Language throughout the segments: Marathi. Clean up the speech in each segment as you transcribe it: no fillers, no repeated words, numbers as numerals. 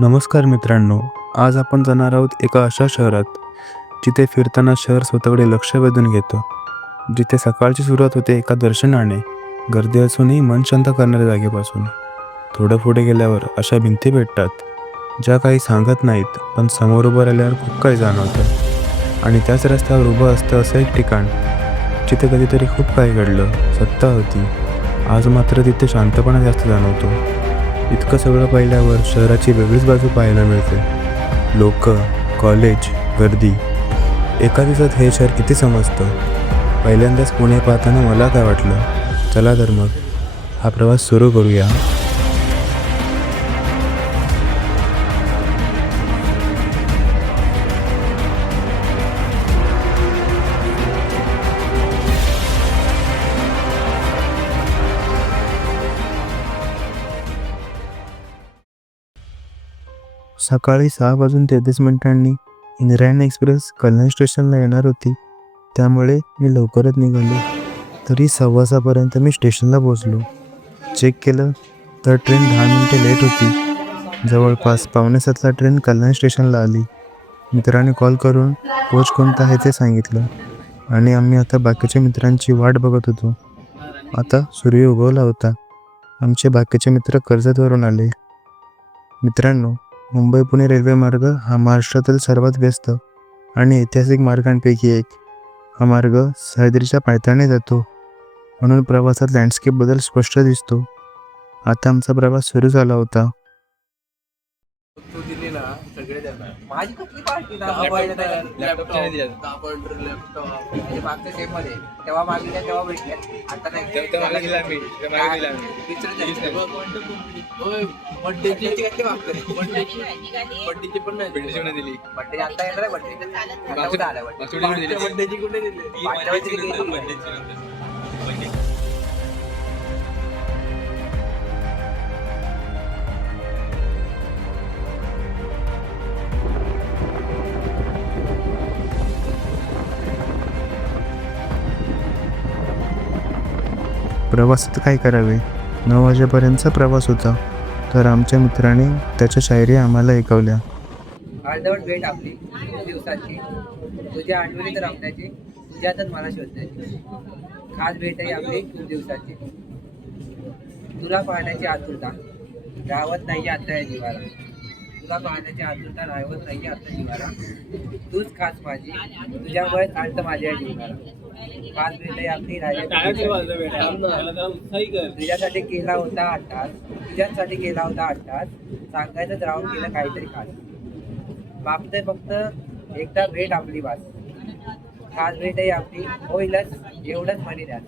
नमस्कार मित्रांनो, आज आपण जाणार आहोत एका अशा शहरात जिथे फिरताना शहर स्वतःकडे लक्ष वेधून घेतं. जिथे सकाळची सुरुवात होते एका दर्शनाने, गर्दी असूनही मन शांत करणाऱ्या जागेपासून. थोडं पुढे गेल्यावर अशा भिंती भेटतात ज्या काही सांगत नाहीत, पण समोर उभं राहिल्यावर खूप काही जाणवतं. आणि त्याच रस्त्यावर उभं असतं असं एक ठिकाण जिथे कधीतरी खूप काही घडलं, सत्ता होती. आज मात्र तिथे शांतपणा जास्त जाणवतो. इतकं सगळं पाहिल्यावर शहराची वेगळीच बाजू पाहायला मिळते. लोक, कॉलेज, गर्दी. एका दिवसात हे शहर किती समजतं. पहिल्यांदाच पुणे पाहताना मला काय वाटलं, चला तर मग हा प्रवास सुरू करूया. सकाळी 6:33 इंद्रायणी एक्सप्रेस कल्याण स्टेशनला येणार होती, त्यामुळे मी लवकरच निघालो. तरी 6:15पर्यंत मी स्टेशनला पोहोचलो. चेक केलं तर ट्रेन 10 मिनिटे लेट होती. जवळपास 6:45ला ट्रेन कल्याण स्टेशनला आली. मित्राने कॉल करून कोच कोणता आहे ते सांगितलं आणि आम्ही आता बाकीच्या मित्रांची वाट बघत होतो. आता सूर्य उगवला होता. आमचे बाकीचे मित्र कर्जतवरून आले. मित्रांनो, मुंबई पुणे रेल्वे मार्ग हा महाराष्ट्रातील सर्वात व्यस्त आणि ऐतिहासिक मार्गांपैकी एक. हा मार्ग सह्याद्रीच्या पायथ्याने जातो, म्हणून प्रवासात लँडस्केप बदल स्पष्ट दिसतो. आता आमचा प्रवास सुरू झाला होता. तू दिली ना सगळे देणार माझी कसली पार्टी लॅपटॉप म्हणजे मागच्या सेम मध्ये तेव्हा मागितल्या तेव्हा भेटल्या आता नाही तेव्हा दिला मी बर्थडेची कसली मागतोय बर्थडेची पण नाही दिली बर्थडे आता येणार बर्थडेची कुठे दिली प्रवासात काय करावे, 9 वाजेपर्यंतचा प्रवास होता. तर आमच्या मित्राने त्याच्या शायरी आम्हाला ऐकवल्या. अर्धवट भेट आपली दिवसाची तुझ्या आठवणी तर रमण्याची तुझ्यातच मला शोधण्याची खास भेट आहे आपली खूप दिवसाची तुला पाहण्याची आतुरता राहत नाही आता या जीवाला तुला पाहण्याची आतुरता राहत नाही आता जीवाला तूच खास माझी तुझ्यामुळे अर्थ माझ्या या जीवनाला खास भेट आहे आपली तुझ्यासाठी केला होता अट्टास तुझ्यासाठी केला होता अट्टास सांगायचंच राहून गेलं काहीतरी खास मागतोय फक्त एकदा भेट आपली वास खास भेट आहे आपली होईलच एवढंच म्हणी द्या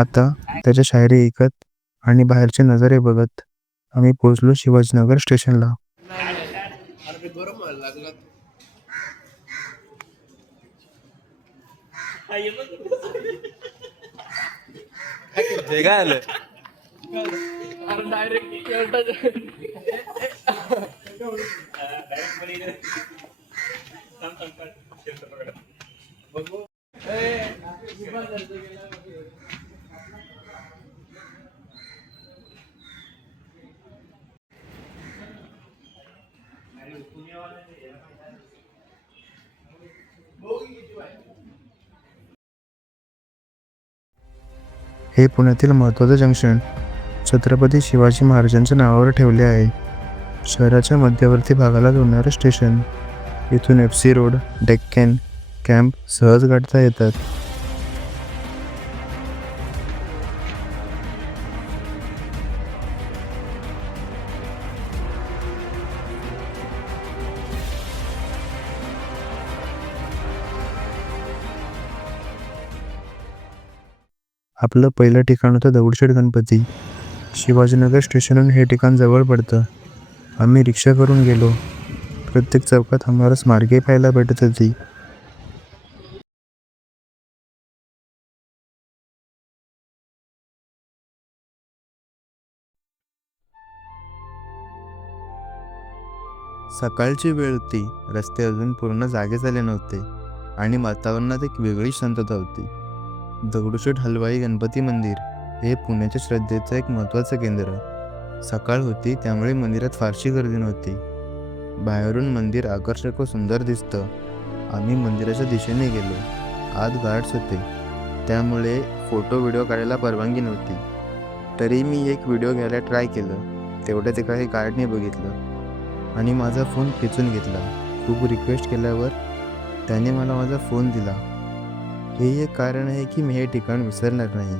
आता त्याच्या शायरी ऐकत आणि बाहेरचे नजरे बघत आम्ही पोहोचलो शिवाजीनगर स्टेशनला. हे काय आलं हे पुण्यातील महत्त्वाचं जंक्शन छत्रपती शिवाजी महाराजांच्या नावावर ठेवले आहे. शहराच्या मध्यवर्ती भागाला जोडणारं स्टेशन. इथून FC रोड, डेक्कन, कॅम्प सहज गाठता येतात. आपलं पहिलं ठिकाण होतं दगडूशेठ गणपती. शिवाजीनगर स्टेशनहून हे ठिकाण जवळ पडतं. आम्ही रिक्षा करून गेलो. प्रत्येक चौकात आम्हाला स्मारके पाहायला भेटत होती. सकाळची वेळ होती. रस्ते अजून पूर्ण जागे झाले नव्हते आणि वातावरणात एक वेगळी शांतता होती. दगडूशेठ हलवाई गणपती मंदिर हे पुण्याच्या श्रद्धेचं एक महत्त्वाचं केंद्र. सकाळ होती त्यामुळे मंदिरात फारशी गर्दी नव्हती. बाहेरून मंदिर आकर्षक व सुंदर दिसतं. आम्ही मंदिराच्या दिशेने गेलो. आत गार्ड्स होते, त्यामुळे फोटो व्हिडिओ काढायला परवानगी नव्हती. तरी मी एक व्हिडिओ घ्यायला ट्राय केलं. तेवढ्यात एका गार्डने बघितलं आणि माझा फोन खेचून घेतला. खूप रिक्वेस्ट केल्यावर त्याने मला माझा फोन दिला. हे एक कारण आहे की मी हे ठिकाण विसरणार नाही.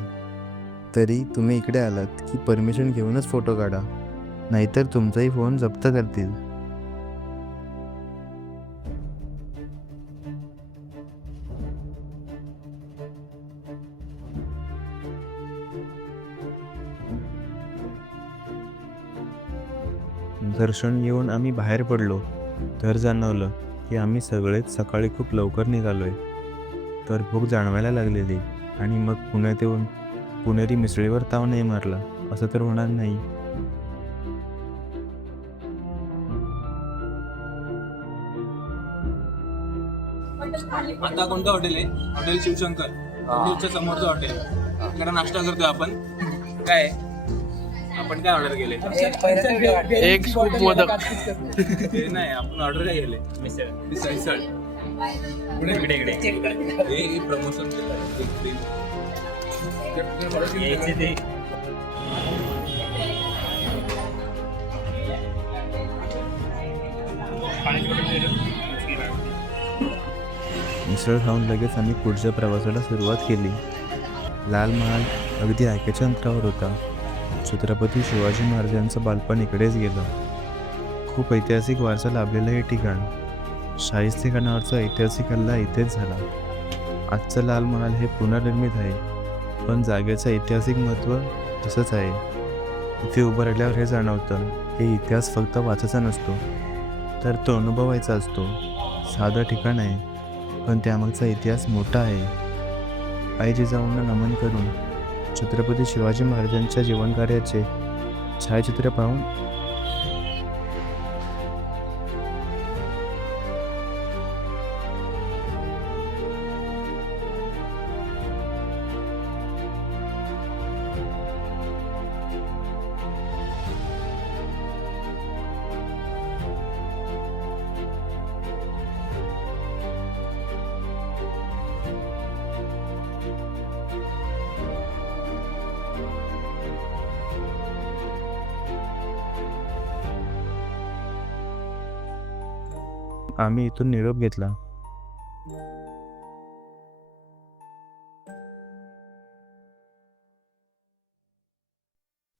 तरी तुम्ही इकडे आलात की परमिशन घेऊनच फोटो काढा, नाहीतर तुमचाही फोन जप्त करतील. दर्शन येऊन आम्ही बाहेर पडलो तर जाणवलं की आम्ही सगळेच सकाळी खूप लवकर निघालोय. तर भूक जाणवायला लागलेली आणि मग पुण्यात येऊन पुणेरी मिसळीवर ताव नाही मारला असं तर होणार नाही. आता कोणतं हॉटेल आहे? हॉटेल शिवशंकर. हॉटेलच्या समोरचं हॉटेल. इकडे नाश्ता करतोय आपण. काय आपण काय ऑर्डर केले? एक स्कूप मोदक. ते नाही, आपण ऑर्डर काय केले? मिसळ. इकडे प्रमोशन केलं. मिसळ खाऊन लगेच आम्ही पुढच्या प्रवासाला सुरुवात केली. लाल महाल अगदी ऐकायच्या अंतरावर होता. छत्रपती शिवाजी महाराजांचं बालपण इकडेच गेलं. खूप ऐतिहासिक वारसा लाभलेलं हे ठिकाण. शाहिस्तेखानावरचा ऐतिहासिक हल्ला इथेच झाला. आजचं लाल महाल हे पुनर्निर्मित आहे, पण जागेचं ऐतिहासिक महत्त्व तसंच आहे. इथे उभं राहिल्यावर हे जाणवतं, हे इतिहास फक्त वाचायचा नसतो, तर तो अनुभवायचा असतो. साधं ठिकाण आहे, पण त्यामागचा इतिहास मोठा आहे. आई जिजाऊंना नमन करून छत्रपती शिवाजी महाराजांच्या जीवनकार्याचे छायाचित्र पाहून आम्ही इथून निरोप घेतला.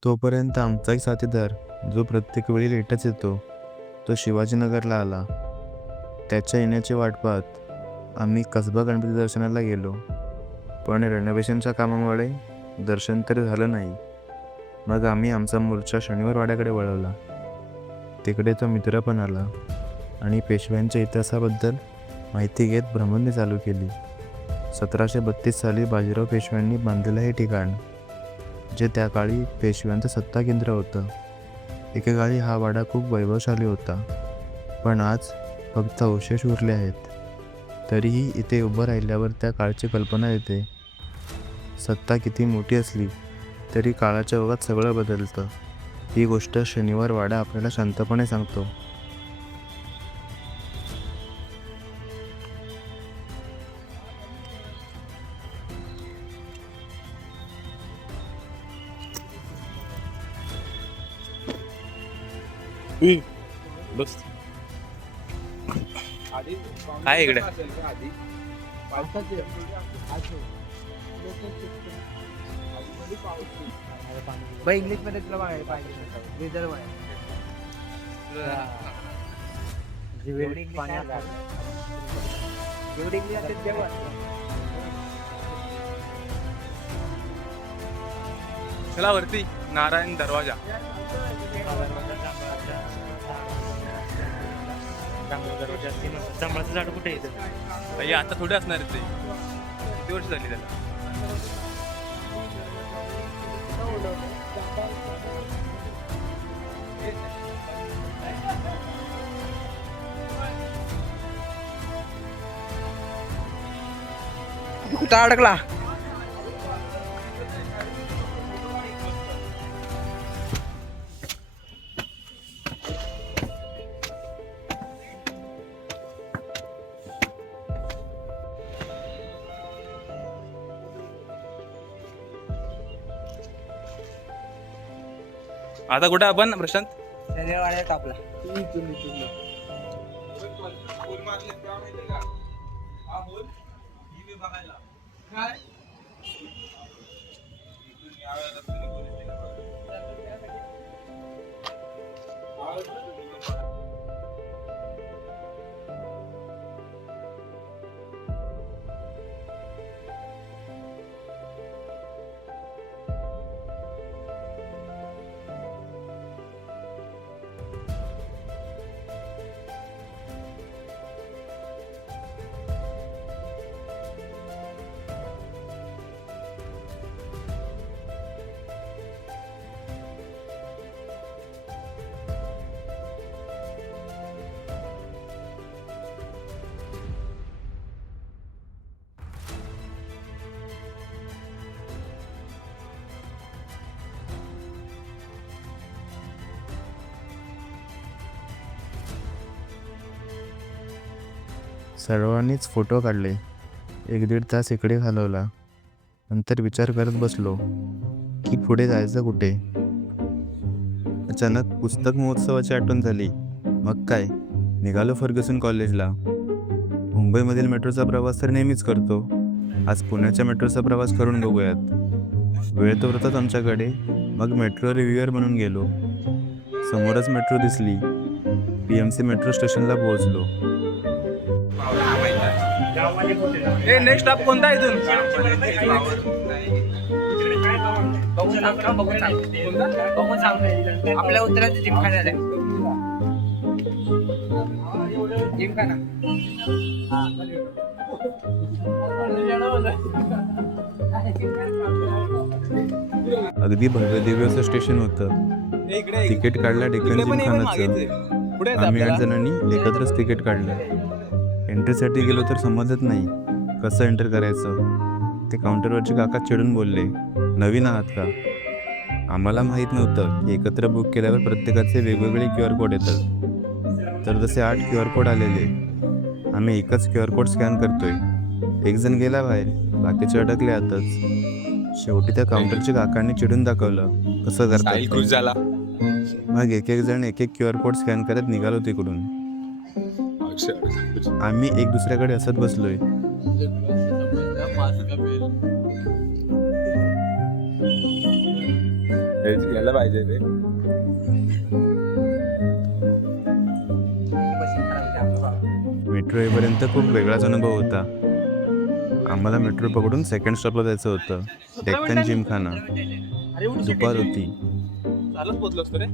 तोपर्यंत आमचा एक साथीदार, जो प्रत्येक वेळी लेटच येतो, तो शिवाजीनगरला आला. त्याच्या येण्याची वाट पाहत आम्ही कसबा गणपती दर्शनाला गेलो, पण रेनोव्हेशनच्या कामामुळे दर्शन तरी झालं नाही. मग आम्ही आमचा मोर्चा शनिवार वाड्याकडे वळवला. तिकडे तो मित्र पण आला आणि पेशव्यांच्या इतिहासाबद्दल माहिती घेत भ्रमंती चालू केली. 1732 साली बाजीराव पेशव्यांनी बांधलेलं हे ठिकाण, जे त्या काळी पेशव्यांचं सत्ता केंद्र होतं. एकेकाळी हा वाडा खूप वैभवशाली होता, पण आज फक्त अवशेष उरले आहेत. तरीही इथे उभं राहिल्यावर त्या काळची कल्पना येते. सत्ता किती मोठी असली तरी काळाच्या ओघात सगळं बदलतं. ही गोष्ट शनिवार वाडा आपल्याला शांतपणे सांगतो. बस आहे इकडे. इंग्लिश मध्ये तुला बघायला पाहिजे. रिझर्व आहे. जेवढी इंग्लिश असेल तेवढं. चला वरती नारायण दरवाजा. जांभळाचं झाड कुठे येतं? हे आता थोडे असणार आहेत ते. किती वर्ष झाली त्याला? कुठं अडकला? आता कुठे आपण प्रशांत? शनिवार आपला सर्वांनीच फोटो काढले. 1-1.5 तास इकडे घालवला. नंतर विचार करत बसलो की पुढे जायचं कुठे. अचानक पुस्तक महोत्सवाची आठवण झाली. मग काय, निघालो फर्ग्युसन कॉलेजला. मुंबईमधील मेट्रोचा प्रवास तर नेहमीच करतो. आज पुण्याच्या मेट्रोचा प्रवास करून बघूयात. वेळ तर होताच आमच्याकडे. मग मेट्रो रिव्ह्यूअर म्हणून गेलो. समोरच मेट्रो दिसली. PMC मेट्रो स्टेशनला पोहोचलो. नेक्स्ट स्टॉप कोणता आहे इथून? बघून सांग आपल्या उत्तराचं जिमखाना आहे. जिमखाना अगदी भव्य दिव्य असं स्टेशन होतं. तिकीट काढलं डेक्कन जिमखानाचं. पुढे आम्ही 8 जणांनी एकत्रच तिकीट काढलं. एंट्रीसाठी गेलो तर समजत नाही कसं एंटर करायचं. ते काउंटरवरचे काका चिडून बोलले, नवीन आहात का? आम्हाला माहीत नव्हतं की एकत्र बुक केल्यावर प्रत्येकाचे वेगवेगळे QR कोड येतात. तर जसे 8 QR कोड आलेले. आम्ही एकच QR कोड स्कॅन करतोय. एक जण गेला बाहेर, बाकीचे अडकले आतच. शेवटी त्या काउंटरच्या काकांनी चिडून दाखवलं कसं करतात खुश झाला. मग एक जण एक QR कोड स्कॅन करत निघालो तिकडून. आम्ही एक दुसऱ्याकडे हसत बसलोय. यायला पाहिजे ते. मेट्रो येईपर्यंत खूप वेगळाच अनुभव होता. आम्हाला मेट्रो पकडून सेकंड स्टॉपला जायचं होतं. डेक्कन जिमखाना. दुपार होती. चालत पोहोचलो असतो रे.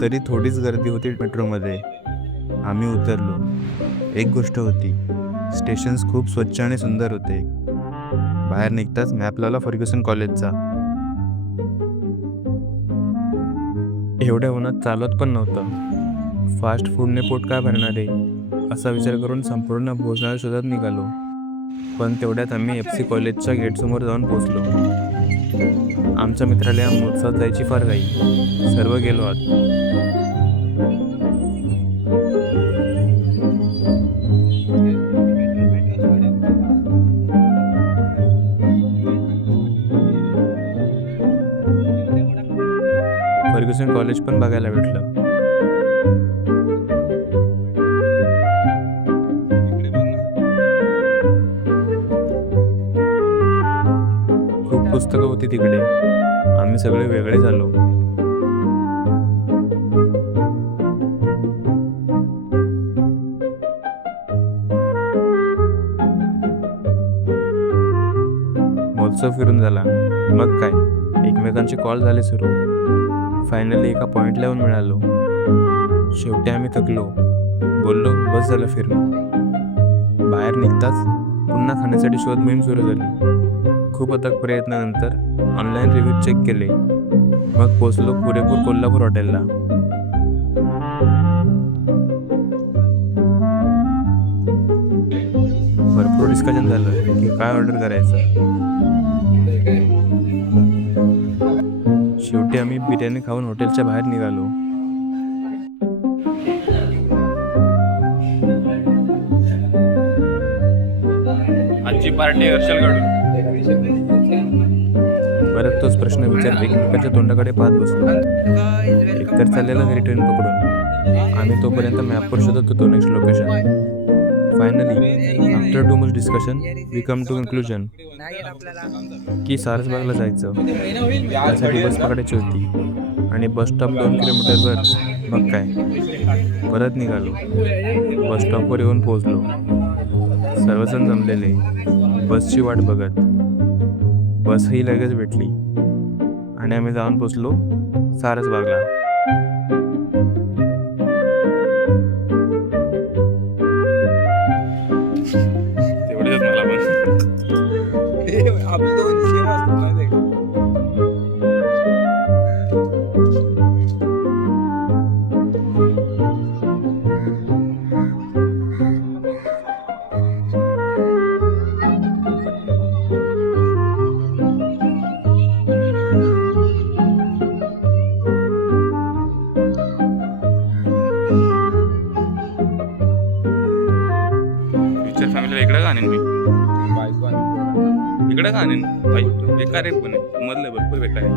तरी थोडीच गर्दी होती मेट्रोमध्ये. आम्ही उतरलो. एक गोष्ट होती, स्टेशन्स खूप स्वच्छ आणि सुंदर होते. बाहेर निघताच मॅप लावला फर्ग्युसन कॉलेजचा. एवढ्या उन्हात चालत पण नव्हतं. फास्ट फूडने पोट काय भरणार आहे असा विचार करून संपूर्ण भोजनालय शोधत निघालो. पण तेवढ्यात आम्ही FC कॉलेजच्या गेटसमोर जाऊन पोचलो. आमच्या मित्राला या महोत्सवात जायची फार घाई. सर्व गेलो आत. फर्ग्युसन कॉलेज पण बघायला भेटलं. खूप पुस्तकं होती तिकडे. आम्ही सगळे वेगळे झालो. उत्सव फिरून झाला. मग काय, एकमेकांचे कॉल झाले सुरू. फायनली एका पॉईंटला येऊन मिळालो. शेवटी आम्ही थकलो, बोललो बस झालं फिरणं. बाहेर निघताच पुन्हा खाण्यासाठी शोध मोहीम सुरू झाली. खूप अथक प्रयत्नानंतर ऑनलाईन रिव्ह्यू चेक केले. मग पोचलो पुरेपूर कोल्हापूर हॉटेलला. भरपूर डिस्कशन झालं की काय ऑर्डर करायचं. शेवटी आम्ही बिर्याणी खाऊन हॉटेलच्या बाहेर निघालो. आजची पार्टी हर्षलकडून. परत तोच प्रश्न विचारत एकमेकांच्या तोंडाकडे पाहत बसलो. एकतर चाललेला घरी ट्रेन पकडून. आम्ही तोपर्यंत मॅपवर शोधत होतो next location. Finally after too much discussion we come to conclusion नाही येत आपल्याला. की सारसबागला जायचं. त्यासाठी बस पकडायची होती आणि बस स्टॉप 2 किलोमीटरवर. मग काय, परत निघालो. बस स्टॉपवर येऊन पोहोचलो. सर्वजण जमलेले बसची वाट बघत. बसही लगेच भेटली आणि आम्ही जाऊन पोचलो सारसबागला. तेवढेच मला पण आपले दोन सेम असतात माहिती आहे का? फ्युचर फॅमिलीला इकडं का आणेन मी? इकडं का आणेन? बेकार आहे पण मधलं भरपूर बेकार आहे.